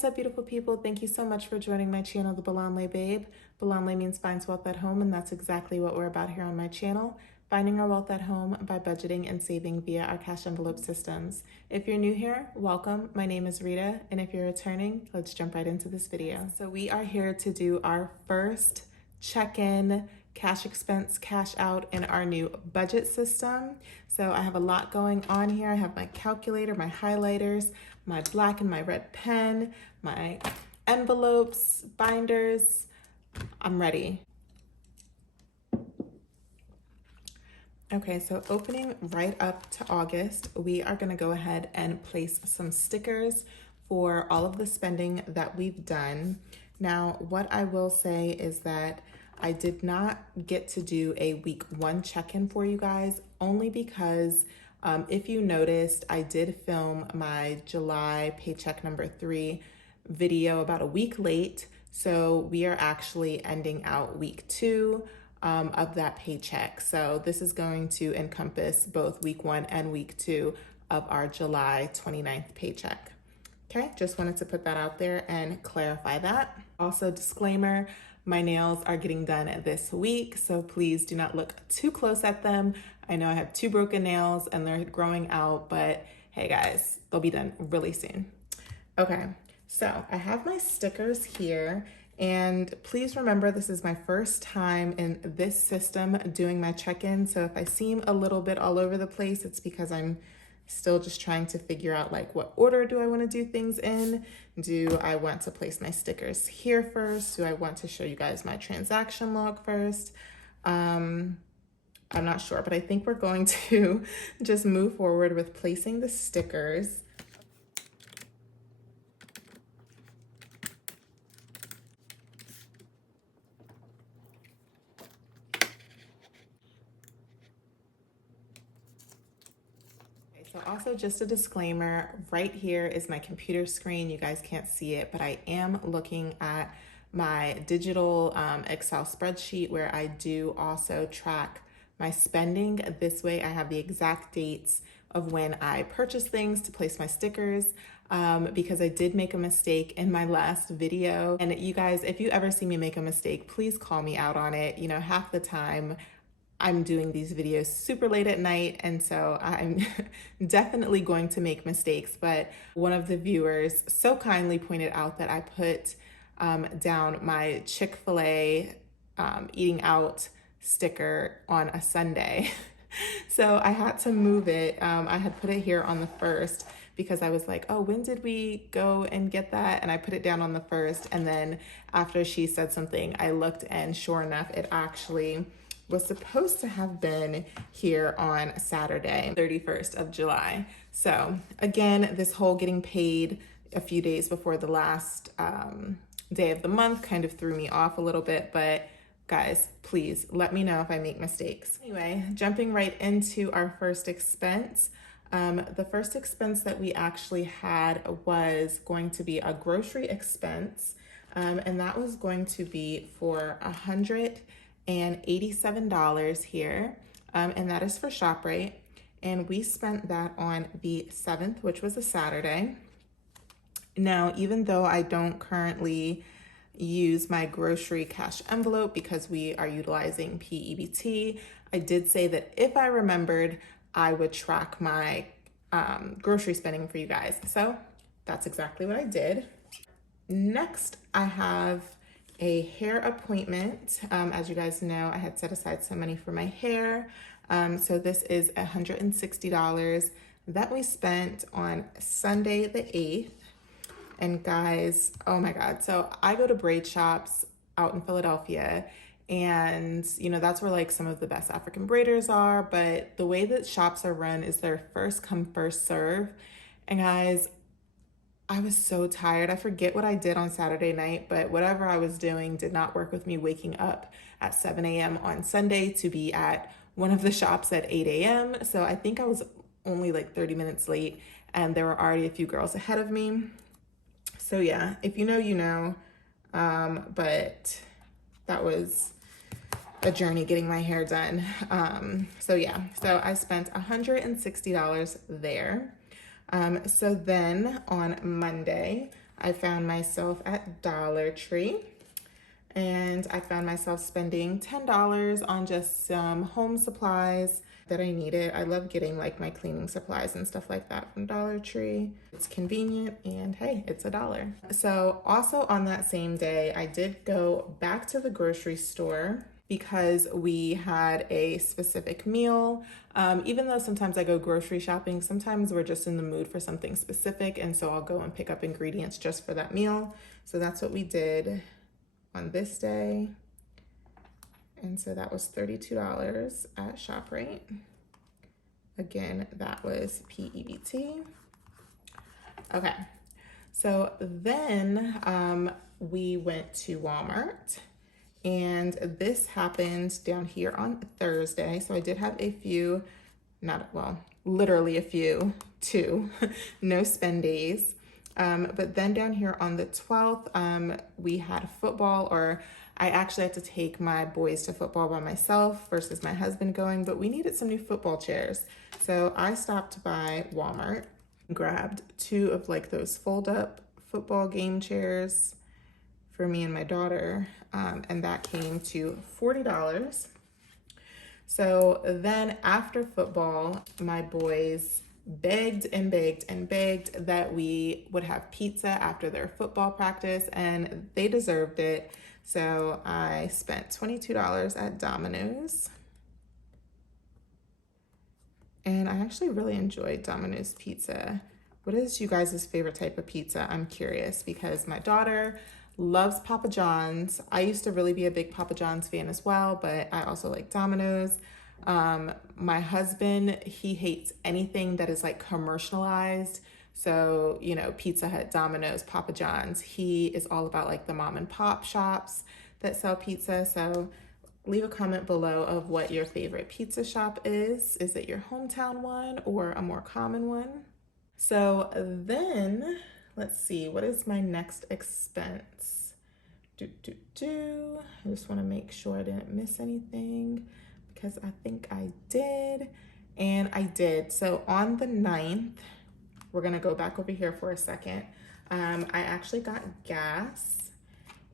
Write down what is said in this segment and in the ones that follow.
What's up, beautiful people? Thank you so much for joining my channel, The Balanle Babe. Balanle means finds wealth at home, and that's exactly what we're about here on my channel, finding our wealth at home by budgeting and saving via our cash envelope systems. If you're new here, welcome. My name is Rita, and if you're returning, let's jump right into this video. So we are here to do our first check-in cash expense, cash out in our new budget system. So I have a lot going on here. I have my calculator, my highlighters, my black and my red pen, my envelopes, binders. I'm ready. Okay, so opening right up to August, we are gonna go ahead and place some stickers for all of the spending that we've done. Now, what I will say is that I did not get to do a week one check-in for you guys, only because if you noticed, I did film my July paycheck number 3 video about a week late. So we are actually ending out week 2 of that paycheck. So this is going to encompass both week 1 and week 2 of our July 29th paycheck. Okay, just wanted to put that out there and clarify that. Also, disclaimer, my nails are getting done this week, so please do not look too close at them. I know I have 2 broken nails and they're growing out, but hey guys, they'll be done really soon. Okay, so I have my stickers here, and please remember this is my first time in this system doing my check-in, so if I seem a little bit all over the place, it's because I'm still just trying to figure out like what order do I want to do things in. Do I want to place my stickers here first? Do I want to show you guys my transaction log first? I'm not sure, but I think we're going to just move forward with placing the stickers. So also just a disclaimer, right here is my computer screen. You guys can't see it, but I am looking at my digital Excel spreadsheet where I do also track my spending. This way I have the exact dates of when I purchase things to place my stickers, because I did make a mistake in my last video. And you guys, if you ever see me make a mistake, please call me out on it. You know, half the time I'm doing these videos super late at night, and so I'm definitely going to make mistakes, but one of the viewers so kindly pointed out that I put down my Chick-fil-A eating out sticker on a Sunday. So I had to move it. I had put it here on the 1st because I was like, oh, when did we go and get that? And I put it down on the 1st, and then after she said something, I looked, and sure enough, it actually was supposed to have been here on Saturday, 31st of July. So again, this whole getting paid a few days before the last day of the month kind of threw me off a little bit, but guys, please let me know if I make mistakes. Anyway, jumping right into our first expense. The first expense that we actually had was going to be a grocery expense, and that was going to be for $187 here, and that is for ShopRite, and we spent that on the 7th, which was a Saturday. Now, even though I don't currently use my grocery cash envelope because we are utilizing PEBT, I did say that if I remembered, I would track my grocery spending for you guys. So that's exactly what I did. Next, I have a hair appointment. As you guys know, I had set aside some money for my hair. So this is $160 that we spent on Sunday the 8th. And guys, oh my God. So I go to braid shops out in Philadelphia, and you know, that's where like some of the best African braiders are, but the way that shops are run is they're first come, first serve. And guys, I was so tired. I forget what I did on Saturday night, but whatever I was doing did not work with me waking up at 7 a.m. on Sunday to be at one of the shops at 8 a.m. So I think I was only like 30 minutes late, and there were already a few girls ahead of me. So yeah, if you know, you know, but that was a journey getting my hair done. So yeah, so I spent $160 there. So then on Monday, I found myself at Dollar Tree, and I found myself spending $10 on just some home supplies that I needed. I love getting like my cleaning supplies and stuff like that from Dollar Tree. It's convenient, and hey, it's $1. So also on that same day, I did go back to the grocery store because we had a specific meal. Even though sometimes I go grocery shopping, sometimes we're just in the mood for something specific, and so I'll go and pick up ingredients just for that meal. So that's what we did on this day. And so that was $32 at ShopRite. Again, that was PEBT. Okay, so then we went to Walmart, and this happened down here on Thursday. So I did have a few, literally a few, two no spend days. But then down here on the 12th, we had football, or I actually had to take my boys to football by myself versus my husband going, but we needed some new football chairs. So I stopped by Walmart, grabbed two of like those fold up football game chairs for me and my daughter. And that came to $40. So then after football, my boys begged and begged and begged that we would have pizza after their football practice, and they deserved it. So I spent $22 at Domino's, and I actually really enjoyed Domino's pizza. What is you guys' favorite type of pizza? I'm curious, because my daughter loves Papa John's. I used to really be a big Papa John's fan as well, but I also like Domino's. My husband, he hates anything that is like commercialized. So, you know, Pizza Hut, Domino's, Papa John's. He is all about like the mom and pop shops that sell pizza. So leave a comment below of what your favorite pizza shop is. Is it your hometown one or a more common one? So then let's see, what is my next expense? I just want to make sure I didn't miss anything, because I think I did, and I did. So on the 9th, we're gonna go back over here for a second. I actually got gas,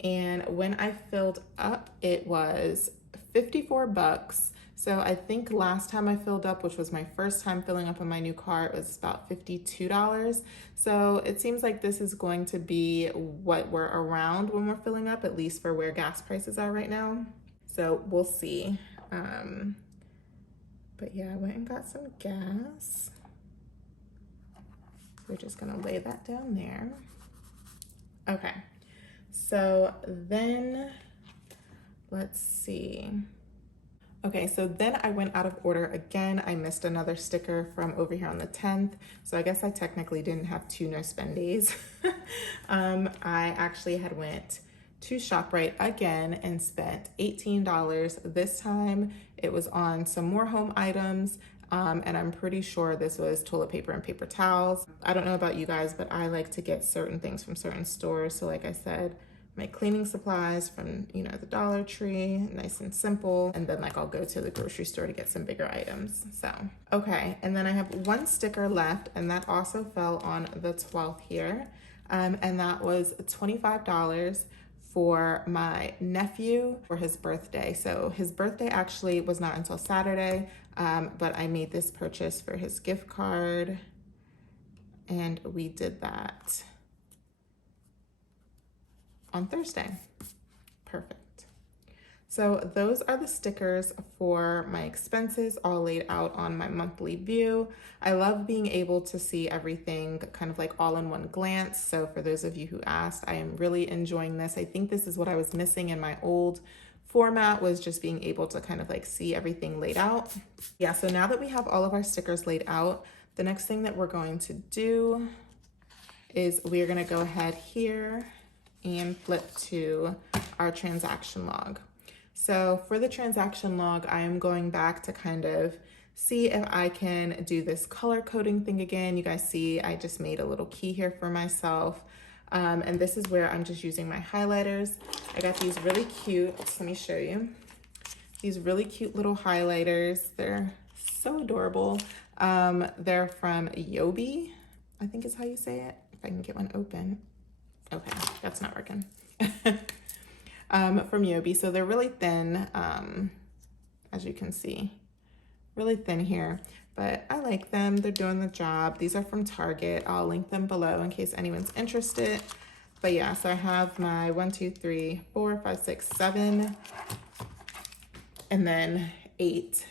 and when I filled up, it was 54 bucks. So I think last time I filled up, which was my first time filling up on my new car, it was about $52. So it seems like this is going to be what we're around when we're filling up, at least for where gas prices are right now. So we'll see. But yeah, I went and got some gas. We're just gonna lay that down there. Okay, so then let's see. Okay, so then I went out of order again. I missed another sticker from over here on the 10th. So I guess I technically didn't have two no spend days. I actually had went to ShopRite again and spent $18. This time it was on some more home items, and I'm pretty sure this was toilet paper and paper towels. I don't know about you guys, but I like to get certain things from certain stores. So like I said, my cleaning supplies from, you know, the Dollar Tree, nice and simple. And then like I'll go to the grocery store to get some bigger items. So, okay. And then I have one sticker left, and that also fell on the 12th here. And that was $25 for my nephew for his birthday. So his birthday actually was not until Saturday, but I made this purchase for his gift card, and we did that on Thursday. Perfect. So those are the stickers for my expenses, all laid out on my monthly view. I love being able to see everything kind of like all in one glance. So for those of you who asked, I am really enjoying this. I think this is what I was missing in my old format, was just being able to kind of like see everything laid out. Yeah, so now that we have all of our stickers laid out, the next thing that we're going to do is we're gonna go ahead here and flip to our transaction log. So for the transaction log, I am going back to kind of see if I can do this color coding thing again. You guys see I just made a little key here for myself. And this is where I'm just using my highlighters. I got these really cute, let me show you. These really cute little highlighters. They're so adorable. They're from Yobi, I think is how you say it, if I can get one open. Okay, that's not working. From Yobi. So they're really thin, as you can see, really thin here, but I like them. They're doing the job. These are from Target. I'll link them below in case anyone's interested. But yeah, so I have my 1, 2, 3, 4, 5, 6, 7, and then 8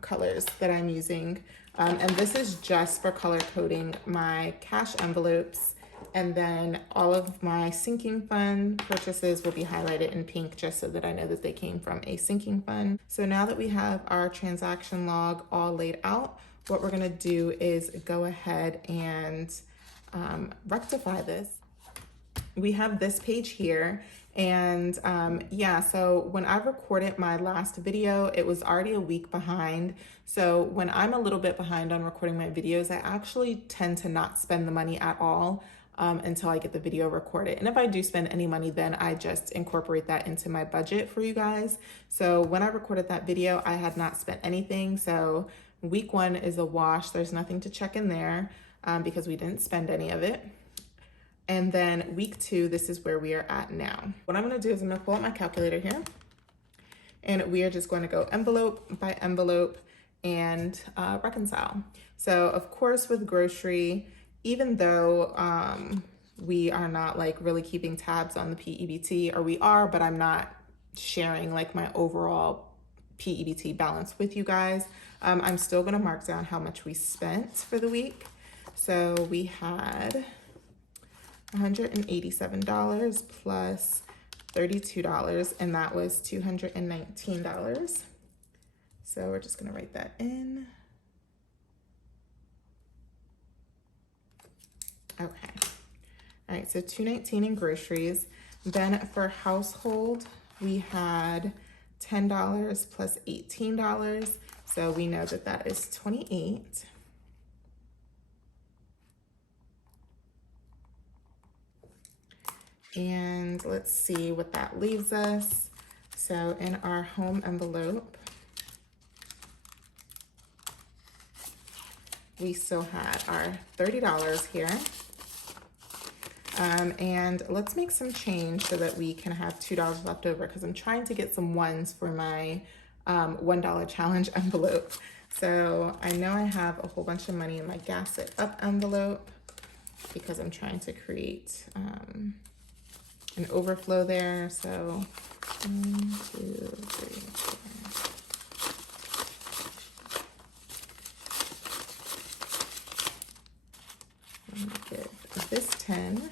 colors that I'm using. And this is just for color coding my cash envelopes. And then all of my sinking fund purchases will be highlighted in pink just so that I know that they came from a sinking fund. So now that we have our transaction log all laid out, what we're gonna do is go ahead and rectify this. We have this page here, and yeah, so when I recorded my last video, it was already a week behind. So when I'm a little bit behind on recording my videos, I actually tend to not spend the money at all until I get the video recorded. And if I do spend any money, then I just incorporate that into my budget for you guys. So when I recorded that video, I had not spent anything. So week 1 is a wash. There's nothing to check in there because we didn't spend any of it. And then week 2, this is where we are at now. What I'm gonna do is I'm gonna pull out my calculator here, and we are just going to go envelope by envelope and reconcile. So of course with grocery, even though we are not like really keeping tabs on the PEBT, or we are, but I'm not sharing like my overall PEBT balance with you guys, I'm still gonna mark down how much we spent for the week. So we had $187 plus $32, and that was $219. So we're just gonna write that in. Okay, all right, so $219 in groceries. Then for household, we had $10 plus $18. So we know that that is $28. And let's see what that leaves us. So in our home envelope, we still had our $30 here. And let's make some change so that we can have $2 left over, because I'm trying to get some ones for my $1 challenge envelope. So I know I have a whole bunch of money in my Gas It Up envelope because I'm trying to create an overflow there. So 1, 2, 3, 4. I'm gonna give this 10.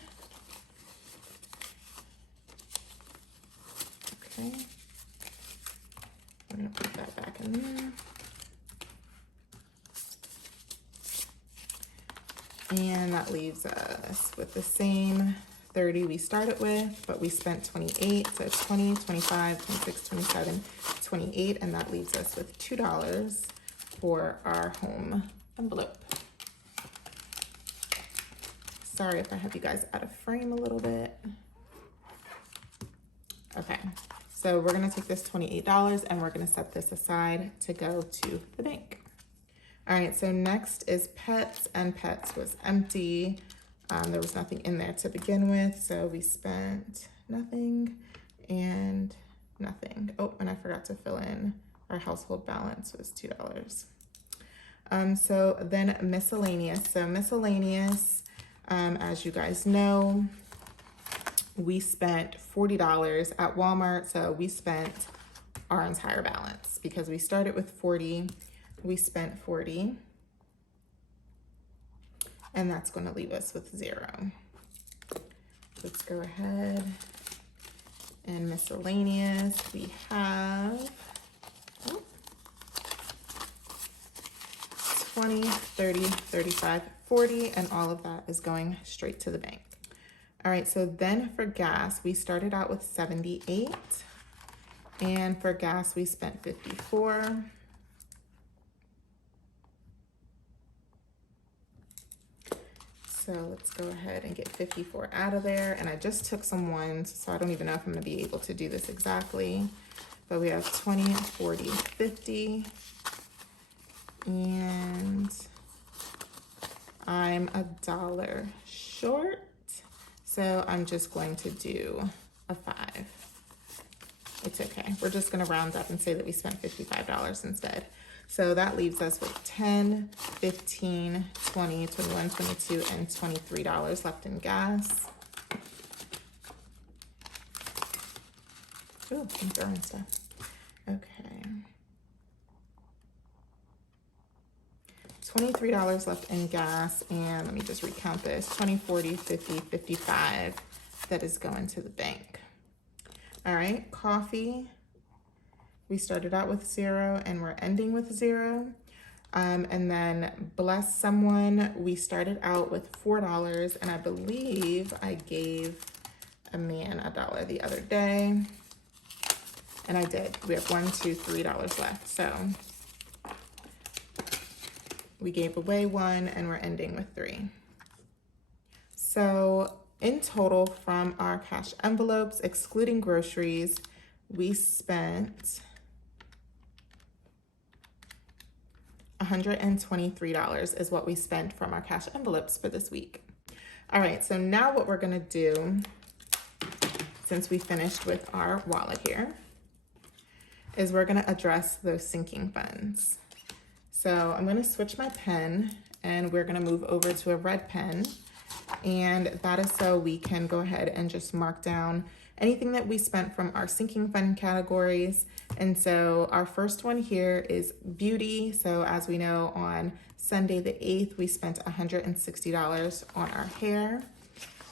Okay. I'm gonna put that back in there. And that leaves us with the same 30 we started with, but we spent 28, so 20, 25, 26, 27, 28, and that leaves us with $2 for our home envelope. Sorry if I have you guys out of frame a little bit. Okay, so we're gonna take this $28 and we're gonna set this aside to go to the bank. All right, so next is pets, and pets was empty. There was nothing in there to begin with, so we spent nothing and nothing. Oh, and I forgot to fill in our household balance was $2. So then miscellaneous. So miscellaneous, as you guys know, we spent $40 at Walmart, so we spent our entire balance because we started with 40, we spent 40. And that's going to leave us with 0. Let's go ahead and miscellaneous. We have 20, 30, 35, 40, and all of that is going straight to the bank. All right, so then for gas, we started out with 78, and for gas, we spent 54. So let's go ahead and get 54 out of there. And I just took some ones, so I don't even know if I'm gonna be able to do this exactly. But we have 20, 40, 50. And I'm $1 short. So I'm just going to do a 5. It's okay. We're just going to round up and say that we spent $55 instead. So that leaves us with 10, 15, 20, 21, 22, and $23 left in gas. Ooh, I'm throwing stuff. Okay. $23 left in gas, and let me just recount this. 20, 40, 50, 55 that is going to the bank. All right, coffee. We started out with 0 and we're ending with 0. And then bless someone, we started out with $4, and I believe I gave a man $1 the other day. And I did. We have $1, $2, $3 left. So we gave away 1 and we're ending with 3. So in total from our cash envelopes, excluding groceries, we spent $123 is what we spent from our cash envelopes for this week. All right, so now what we're gonna do, since we finished with our wallet here, is we're gonna address those sinking funds. So I'm gonna switch my pen and we're gonna move over to a red pen. And that is so we can go ahead and just mark down anything that we spent from our sinking fund categories. And so our first one here is beauty. So as we know, on Sunday the 8th, we spent $160 on our hair.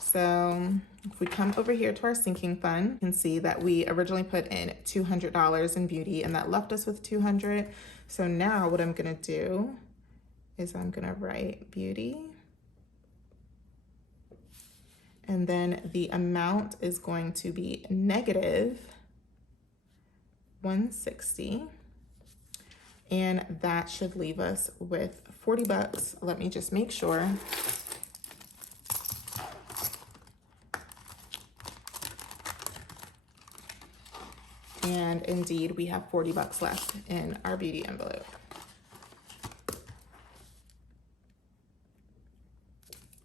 So if we come over here to our sinking fund, you can see that we originally put in $200 in beauty and that left us with $200. So now what I'm gonna do is I'm gonna write beauty. And then the amount is going to be negative $160. And that should leave us with $40. Let me just make sure. And indeed, we have $40 left in our beauty envelope.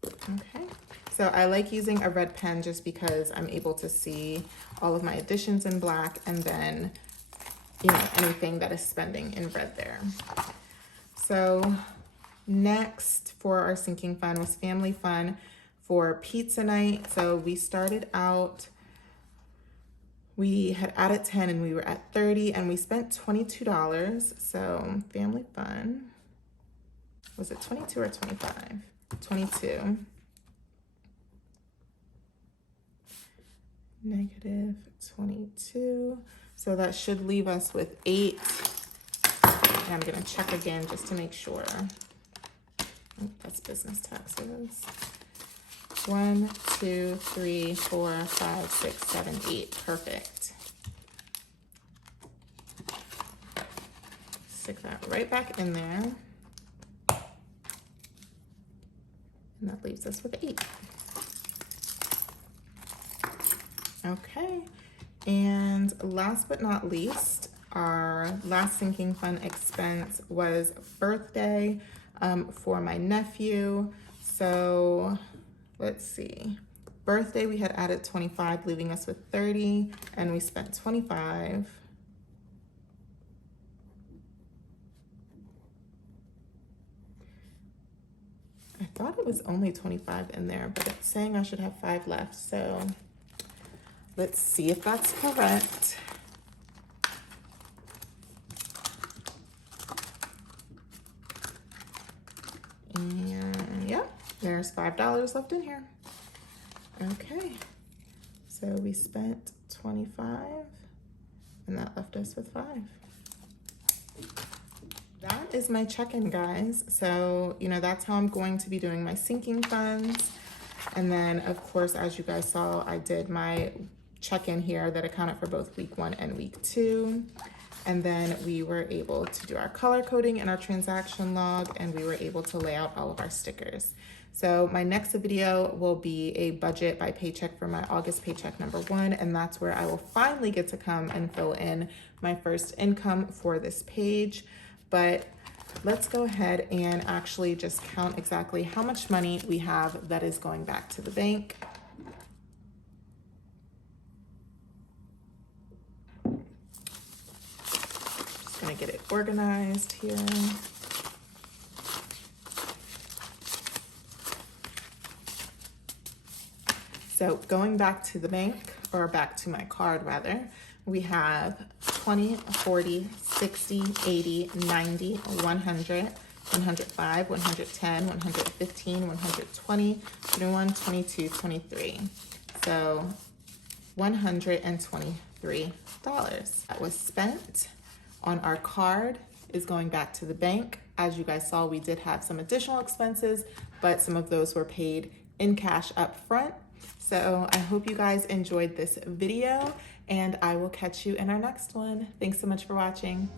Okay. So I like using a red pen just because I'm able to see all of my additions in black and then, you know, anything that is spending in red there. So next for our sinking fund was family fun for pizza night. So we started out, we had added 10 and we were at 30 and we spent $22. So family fun, was it 22 or 25? 22. Negative 22. So that should leave us with 8. And I'm gonna check again just to make sure. Oh, that's business taxes. 1, 2, 3, 4, 5, 6, 7, 8. Perfect. Stick that right back in there. And that leaves us with 8. Okay, and last but not least, our last sinking fund expense was birthday for my nephew. So let's see, birthday we had added 25, leaving us with 30, and we spent 25. I thought it was only 25 in there, but it's saying I should have 5 left, so let's see if that's correct. And yeah, there's $5 left in here. Okay, so we spent 25 and that left us with 5. That is my check-in, guys. So, you know, that's how I'm going to be doing my sinking funds. And then, of course, as you guys saw, I did my check-in here that accounted for both week 1 and week 2. And then we were able to do our color coding and our transaction log, and we were able to lay out all of our stickers. So my next video will be a budget by paycheck for my August paycheck number 1, and that's where I will finally get to come and fill in my first income for this page. But let's go ahead and actually just count exactly how much money we have that is going back to the bank. gonna get it organized here. So going back to the bank, or back to my card rather, we have 20, 40, 60, 80, 90, 100, 105, 110, 115, 120, 21, 22, 23. So $123 that was spent on our card is going back to the bank. As you guys saw, we did have some additional expenses, but some of those were paid in cash up front. So I hope you guys enjoyed this video, and I will catch you in our next one. Thanks so much for watching.